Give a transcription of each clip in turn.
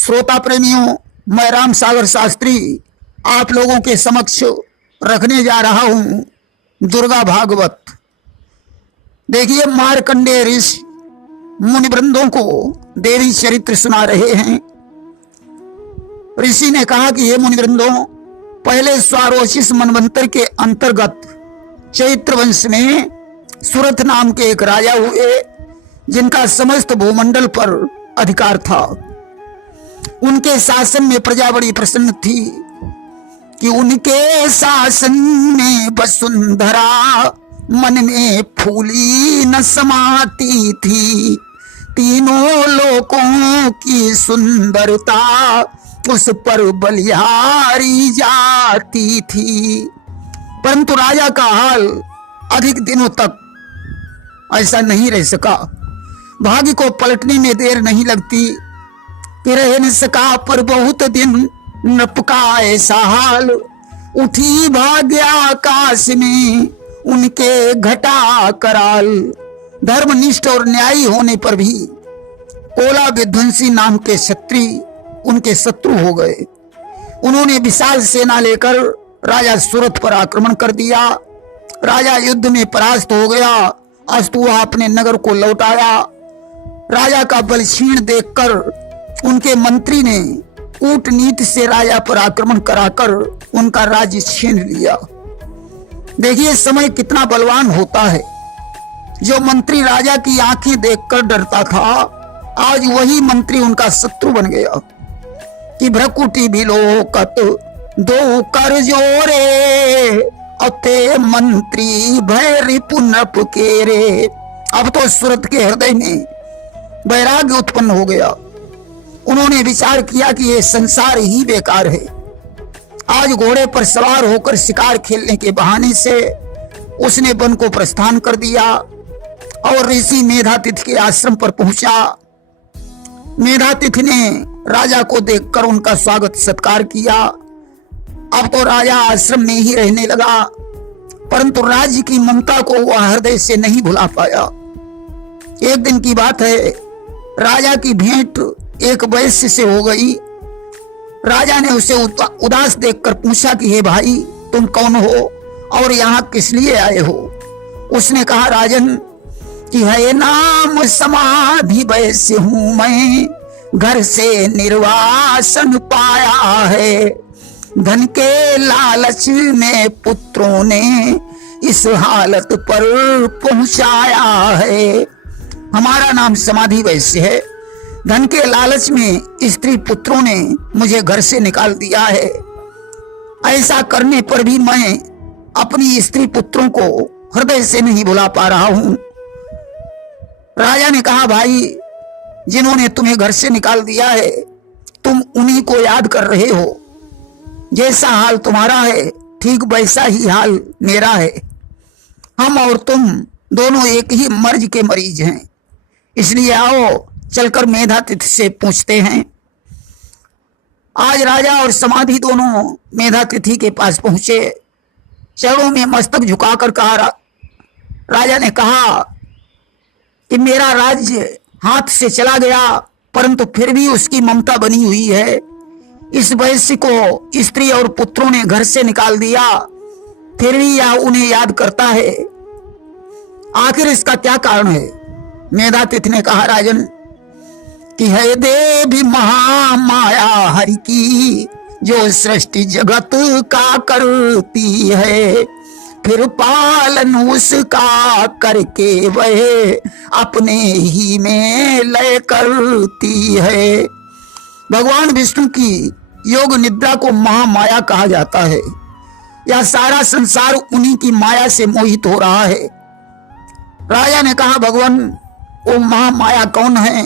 श्रोता प्रेमियों, मैं राम सागर शास्त्री आप लोगों के समक्ष रखने जा रहा हूं दुर्गा भागवत। देखिए, मार्कंडेय ऋषि मुनिवृंदों को देवी चरित्र सुना रहे हैं। ऋषि ने कहा कि हे मुनिवृंदों, पहले स्वारोचिष मनवंतर के अंतर्गत चैत्र वंश में सुरथ नाम के एक राजा हुए, जिनका समस्त भूमंडल पर अधिकार था। उनके शासन में प्रजा बड़ी प्रसन्न थी कि उनके शासन में वसुंधरा मन में फूली न समाती थी। तीनों लोकों की सुंदरता उस पर बलिहारी जाती थी। परंतु राजा का हाल अधिक दिनों तक ऐसा नहीं रह सका। भाग्य को पलटने में देर नहीं लगती कि रह न सका, पर बहुत दिन नपका ऐसा हाल। उठी भाग्य आकाश में उनके घटा कराल। धर्मनिष्ठ और न्यायी होने पर भी कोला विध्वंसी नाम के क्षत्रिय उनके शत्रु हो गए। उन्होंने विशाल सेना लेकर राजा सुरथ पर आक्रमण कर दिया। राजा युद्ध में परास्त हो गया, अस्तु वह अपने नगर को लौट आया। राजा का बल क्षीण देखकर उनके मंत्री ने कूटनीति से राजा पर आक्रमण कराकर उनका राज्य छीन लिया। देखिए, समय कितना बलवान होता है। जो मंत्री राजा की आंखें देखकर डरता था, आज वही मंत्री उनका शत्रु बन गया। कि भ्रकुटी बिलोकत दो कर जोरे, अते मंत्री भय रिपु नप केरे। अब तो सुरथ के हृदय में वैराग्य उत्पन्न हो गया। उन्होंने विचार किया कि ये संसार ही बेकार है। आज घोड़े पर सवार होकर शिकार खेलने के बहाने से उसने वन को प्रस्थान कर दिया और ऋषि मेधातिथि के आश्रम पर पहुंचा। मेधातिथि ने राजा को देखकर उनका स्वागत सत्कार किया। अब तो राजा आश्रम में ही रहने लगा, परंतु राज्य की ममता को वह हृदय से नहीं भुला पाया। एक दिन की बात है, राजा की भेंट एक वैश्य से हो गई। राजा ने उसे उदास देखकर पूछा कि हे भाई, तुम कौन हो और यहाँ किस लिए आए हो? उसने कहा, राजन कि है नाम समाधि वैश्य हूं मैं, घर से निर्वासन पाया है। धन के लालच में पुत्रों ने इस हालत पर पहुंचाया है। हमारा नाम समाधि वैश्य है। धन के लालच में स्त्री पुत्रों ने मुझे घर से निकाल दिया है। ऐसा करने पर भी मैं अपनी स्त्री पुत्रों को हृदय से नहीं भुला पा रहा हूं। राजा ने कहा, भाई, जिन्होंने तुम्हें घर से निकाल दिया है, तुम उन्हीं को याद कर रहे हो। जैसा हाल तुम्हारा है, ठीक वैसा ही हाल मेरा है। हम और तुम दोनों एक ही मर्ज के मरीज हैं। इसलिए आओ चलकर मेधातिथि से पूछते हैं। आज राजा और समाधि दोनों मेधातिथि के पास पहुंचे। चरणों में मस्तक झुकाकर कहा, राजा ने कहा कि मेरा राज्य हाथ से चला गया, परंतु फिर भी उसकी ममता बनी हुई है। इस वैश्य को स्त्री और पुत्रों ने घर से निकाल दिया, फिर भी यह उन्हें याद करता है। आखिर इसका क्या कारण है? मेधातिथि ने कहा, राजन कि है देवी महामाया हरि की, जो सृष्टि जगत का करती है, फिर पालन उसका करके वह अपने ही में लय करती है। भगवान विष्णु की योग निद्रा को महामाया कहा जाता है। यह सारा संसार उन्हीं की माया से मोहित हो रहा है। राजा ने कहा, भगवान, वो महामाया कौन है?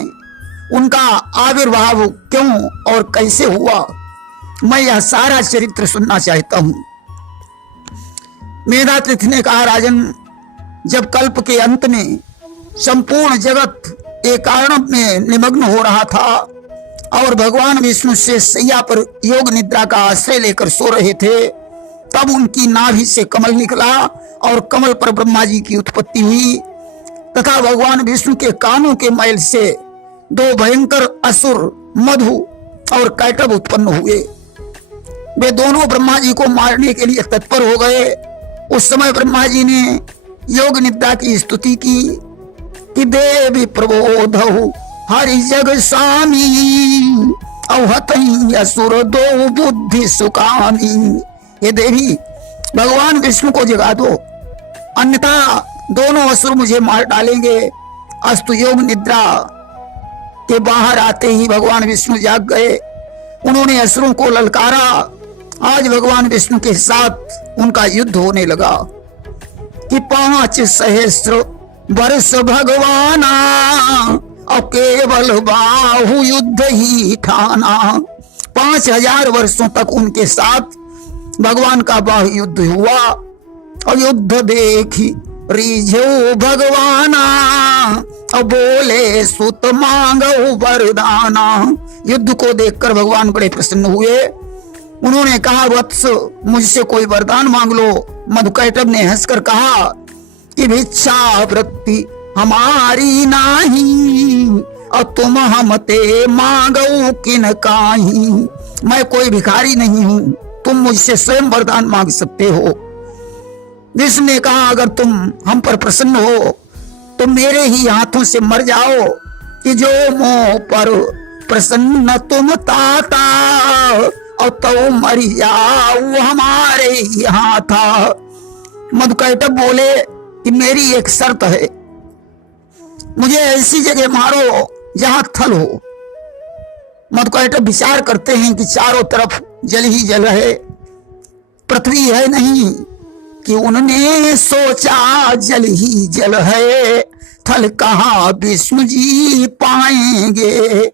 उनका आविर्भाव क्यों और कैसे हुआ? मैं यह सारा चरित्र सुनना चाहता हूं। मेधातिथि ने कहा, राजन, जब कल्प के अंत में संपूर्ण जगत एकारण में निमग्न हो रहा था और भगवान विष्णु से सैया पर योग निद्रा का आश्रय लेकर सो रहे थे, तब उनकी नाभि से कमल निकला और कमल पर ब्रह्मा जी की उत्पत्ति हुई तथा भगवान विष्णु के कानों के मैल से दो भयंकर असुर मधु और कैटभ उत्पन्न हुए। वे दोनों ब्रह्मा जी को मारने के लिए तत्पर हो गए। उस समय ब्रह्मा जी ने योग निद्रा की स्तुति की कि देवी प्रबोधौ हरि जग स्वामी अवहतई असुर दो बुद्धि सुकामी। ये देवी भगवान विष्णु को जगा दो, अन्यथा दोनों असुर मुझे मार डालेंगे। अस्तु योग निद्रा के बाहर आते ही भगवान विष्णु जाग गए। उन्होंने असुरों को ललकारा। आज भगवान विष्णु के साथ उनका युद्ध होने लगा कि 5 सहस्त्र वर्ष भगवाना और केवल बाहु युद्ध ही ठाना। 5000 वर्षों तक उनके साथ भगवान का बाहु युद्ध हुआ और युद्ध देखी रिझो भगवाना और बोले सुत मांगो वरदाना। युद्ध को देखकर भगवान बड़े प्रसन्न हुए। उन्होंने कहा वत्स मुझसे कोई वरदान मांग लो। मधुकैटभ ने हंसकर कहा कि भिक्षा वृत्ति हमारी नाही और तुम हमते मांगो किन काही। मैं कोई भिखारी नहीं हूं, तुम मुझसे स्वयं वरदान मांग सकते हो। विष्णु ने कहा अगर तुम हम पर प्रसन्न हो तो मेरे ही हाथों से मर जाओ कि जो मोह पर प्रसन्न तुम ताता और तो मर जाओ हमारे यहाँ था। मधुकैटभ बोले कि मेरी एक शर्त है, मुझे ऐसी जगह मारो जहां थल हो। मधुकैटभ विचार करते हैं कि चारों तरफ जल ही जल है, पृथ्वी है नहीं कि उन्होंने सोचा जल ही जल है, थल कहाँ विष्णु जी पाएंगे।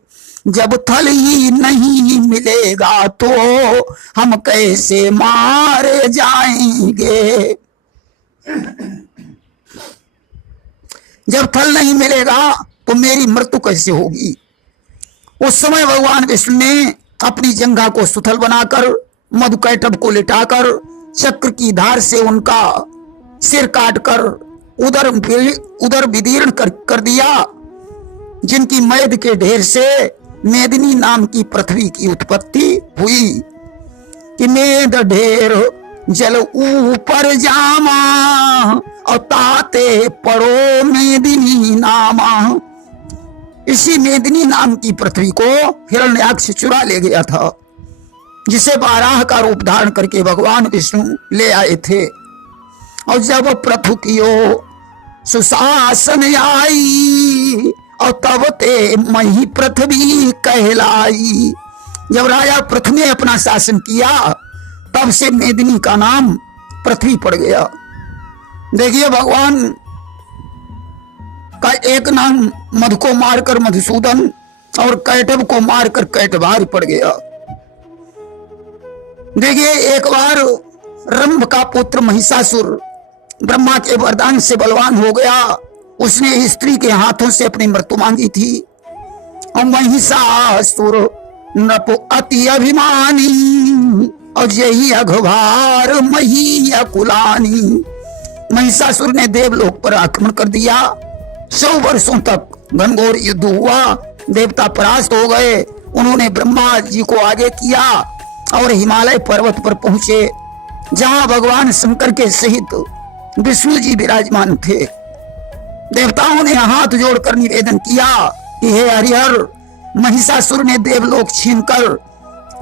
जब थल ही नहीं मिलेगा तो हम कैसे मारे जाएंगे। जब थल नहीं मिलेगा तो मेरी मृत्यु कैसे होगी। उस समय भगवान विष्णु ने अपनी जंघा को सुथल बनाकर मधुकैटभ को लिटाकर चक्र की धार से उनका सिर काटकर उदर विदीर्ण कर दिया, जिनकी मैद के ढेर से मेदिनी नाम की पृथ्वी की उत्पत्ति हुई कि मेद ढेर जल ऊपर जामा और ताते पड़ो मेदिनी नामा। इसी मेदिनी नाम की पृथ्वी को हिरण्याक्ष चुरा ले गया था, जिसे बाराह का रूप धारण करके भगवान विष्णु ले आए थे। और जब प्रथु कियो सुशासन आई और तब ते मही पृथ्वी कहलाई। जब राजा पृथु ने अपना शासन किया तब से मेदिनी का नाम पृथ्वी पड़ गया। देखिए भगवान का एक नाम मधु को मारकर मधुसूदन और कैटभ को मारकर कैटभार पड़ गया। देखिए एक बार रंभ का पुत्र महिषासुर ब्रह्मा के वरदान से बलवान हो गया। उसने स्त्री के हाथों से अपनी मृत्यु मांगी थी। और महिषासुर नृप अति अभिमानी और यही अघभार मही अकुलानी। महिषासुर ने देवलोक पर आक्रमण कर दिया। 100 वर्षों तक घनघोर युद्ध हुआ। देवता परास्त हो गए। उन्होंने ब्रह्मा जी को आगे किया और हिमालय पर्वत पर पहुंचे, जहां भगवान शंकर के सहित विष्णु जी विराजमान थे। देवताओं ने हाथ जोड़कर निवेदन किया कि हे हरिहर, महिषासुर ने देवलोक छीनकर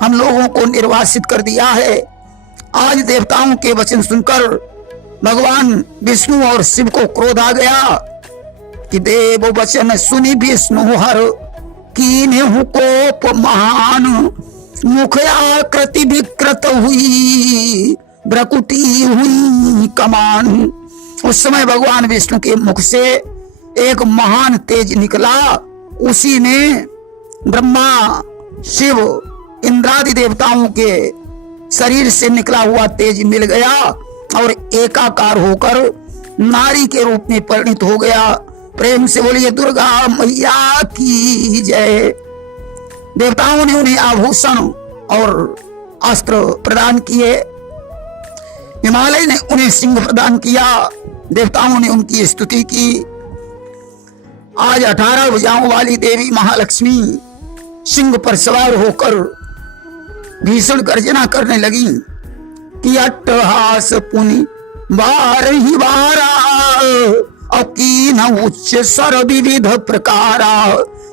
हम लोगों को निर्वासित कर दिया है। आज देवताओं के वचन सुनकर भगवान विष्णु और शिव को क्रोध आ गया कि देव वचन सुनी विष्णु हर कीन्हु कोप महान। मुख आकृति विकृत हुई भ्रकुटी हुई कमान। उस समय भगवान विष्णु के मुख से एक महान तेज निकला। उसी में ब्रह्मा शिव इंद्रादि देवताओं के शरीर से निकला हुआ तेज मिल गया और एकाकार होकर नारी के रूप में परिणित हो गया। प्रेम से बोलिए दुर्गा मैया की जय। देवताओं ने उन्हें आभूषण और अस्त्र प्रदान किए। हिमालय ने उन्हें सिंह प्रदान किया। देवताओं ने उनकी स्तुति की। आज 18 भुजाओं वाली देवी महालक्ष्मी सिंह पर सवार होकर भीषण गर्जना करने लगी कि अट्टहास पुनि बार ही बारा अकीन उच्च स्वर विविध प्रकारा।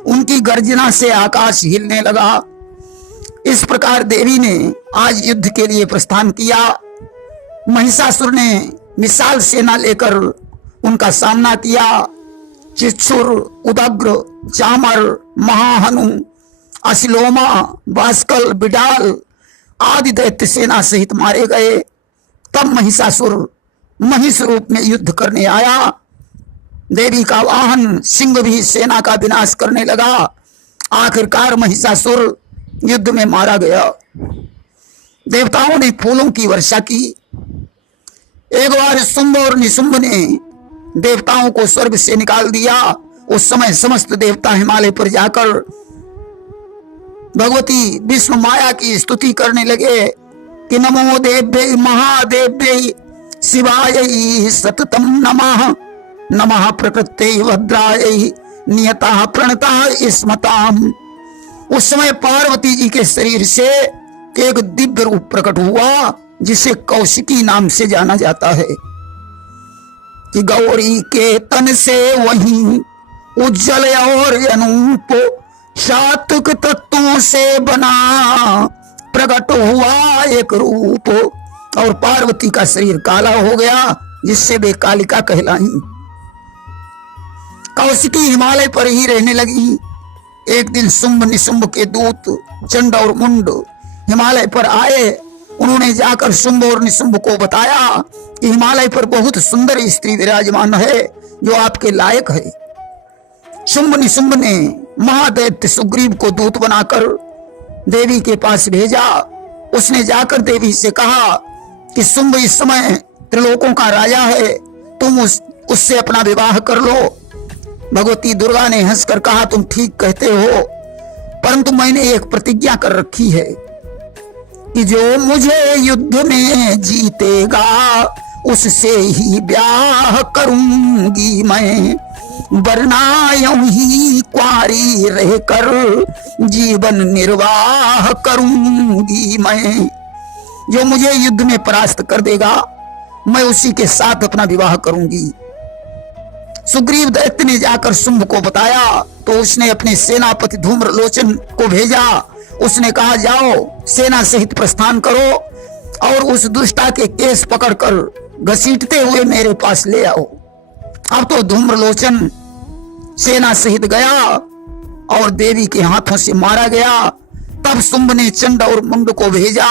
उनकी गर्जना से आकाश हिलने लगा। इस प्रकार देवी ने आज युद्ध के लिए प्रस्थान किया। महिषासुर ने विशाल सेना लेकर उनका सामना किया। चिक्षुर, उदग्र, चामर, महाहनु, अश्लोमा, बास्कल, बिडाल आदि दैत्य सेना सहित मारे गए। तब महिषासुर महिष रूप में युद्ध करने आया। देवी का वाहन सिंह भी सेना का विनाश करने लगा। आखिरकार महिषासुर युद्ध में मारा गया। देवताओं ने फूलों की वर्षा की। एक बार शुंभ और निशुंभ ने देवताओं को स्वर्ग से निकाल दिया। उस समय समस्त देवता हिमालय पर जाकर भगवती विष्णु माया की स्तुति करने लगे कि नमो देव्यै महादेव्यै शिवायै सततम नमः, नमः प्रकृत्यै भद्रायै नियता प्रणता स्मताम। उस समय पार्वती जी के शरीर से एक दिव्य रूप प्रकट हुआ जिसे कौशिकी नाम से जाना जाता है कि गौरी के तन से वही उज्जवल और अनूप सात्विक तत्वों से बना प्रकट हुआ एक रूप। और पार्वती का शरीर काला हो गया जिससे वे कालिका कहलाई। कौशिकी हिमालय पर ही रहने लगी। एक दिन शुंभ निशुंभ के दूत चंड और मुंड हिमालय पर आए। उन्होंने जाकर शुंभ और निशुंभ को बताया कि हिमालय पर बहुत सुंदर स्त्री विराजमान है जो आपके लायक है। शुंभ निशुंभ ने महादैत्य सुग्रीव को दूत बनाकर देवी के पास भेजा। उसने जाकर देवी से कहा कि शुंभ इस समय त्रिलोकों का राजा है, तुम उससे अपना विवाह कर लो। भगवती दुर्गा ने हंसकर कहा, तुम ठीक कहते हो, परंतु मैंने एक प्रतिज्ञा कर रखी है कि जो मुझे युद्ध में जीतेगा उससे ही ब्याह करूंगी मैं, वरना यूं ही कुंवारी रहकर जीवन निर्वाह करूंगी मैं। जो मुझे युद्ध में परास्त कर देगा मैं उसी के साथ अपना विवाह करूंगी। सुग्रीव दैत्य ने जाकर शुंभ को बताया तो उसने अपने सेनापति धूम्रलोचन को भेजा। उसने कहा, जाओ सेना सहित प्रस्थान करो और उस दुष्टा के केस पकड़कर घसीटते हुए मेरे पास ले आओ। अब तो धूम्रलोचन सेना सहित गया और देवी के हाथों से मारा गया। तब शुंभ ने चंड और मुंड को भेजा।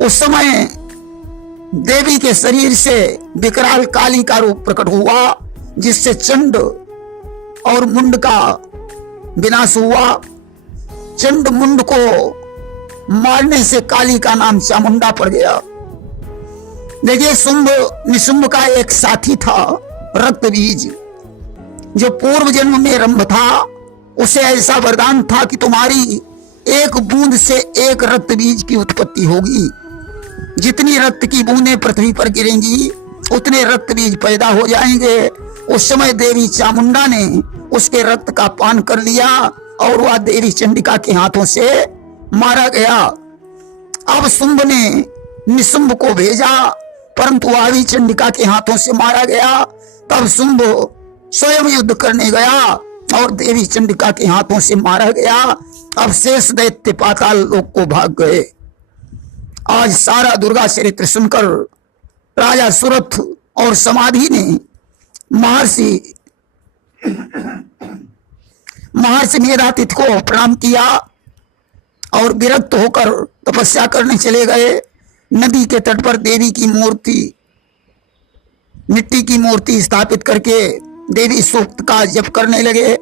उस समय देवी के शरीर से विकराल काली का रूप प्रकट हुआ जिससे चंड और मुंड का विनाश हुआ। चंड मुंड को मारने से काली का नाम चामुंडा पड़ गया। देखिए, शुंभ निशुंभ का एक साथी था रक्त बीज, जो पूर्व जन्म में रंभ था। उसे ऐसा वरदान था कि तुम्हारी एक बूंद से एक रक्त बीज की उत्पत्ति होगी। जितनी रक्त की बूंदें पृथ्वी पर गिरेंगी उतने रक्त बीज पैदा हो जाएंगे। उस समय देवी चामुंडा ने उसके रक्त का पान कर लिया और वह देवी चंडिका के हाथों से मारा गया। अब शुंभ ने निशुंभ को भेजा परंतु वह भी चंडिका के हाथों से मारा गया। तब शुंभ स्वयं युद्ध करने गया और देवी चंडिका के हाथों से मारा गया। अब शेष दैत्य पाताल लोक को भाग गए। आज सारा दुर्गा चरित्र सुनकर राजा सुरथ और समाधि ने महर्षि मेधातिथि को प्रणाम किया और विरक्त होकर तपस्या करने चले गए। नदी के तट पर देवी की मूर्ति, मिट्टी की मूर्ति स्थापित करके देवी सूक्त का जप करने लगे।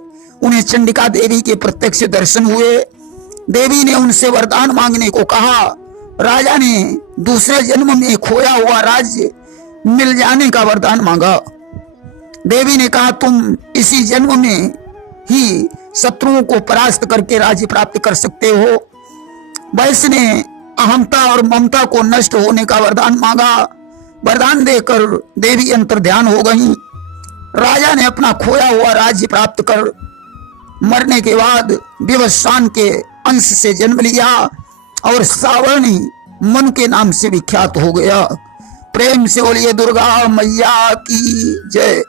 उन्हें चंडिका देवी के प्रत्यक्ष दर्शन हुए। देवी ने उनसे वरदान मांगने को कहा। राजा ने दूसरे जन्म में खोया हुआ राज्य मिल जाने का वरदान मांगा। देवी ने कहा, तुम इसी जन्म में ही शत्रुओं को परास्त करके राज्य प्राप्त कर सकते हो। वैश्य ने अहमता और ममता को नष्ट होने का वरदान मांगा। वरदान देकर देवी अंतर्ध्यान हो गई। राजा ने अपना खोया हुआ राज्य प्राप्त कर मरने के बाद विवस्वान के अंश से जन्म लिया और सावर्णी मनु के नाम से विख्यात हो गया। प्रेम से बोलिए दुर्गा मैया की जय।